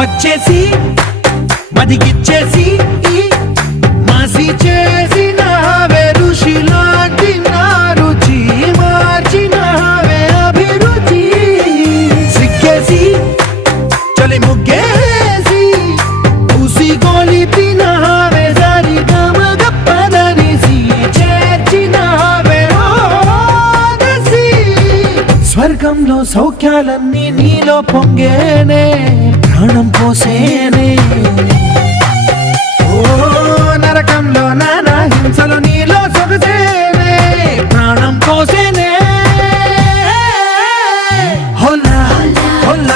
వచ్చేసి మదిగిచ్చేసి మాసి చేసినావే ఋషిలాంటి నా రుచి మార్చినావే అభిరుచి సిగ్గేసి చలి ముగ్గేసి ఉసి గోలిపినావే సరి గమగప్పదనిసి చేర్చినావే ఓదసి స్వర్గంలో సౌఖ్యాలన్నీ నీలో పొంగేనే ప్రాణం పోసే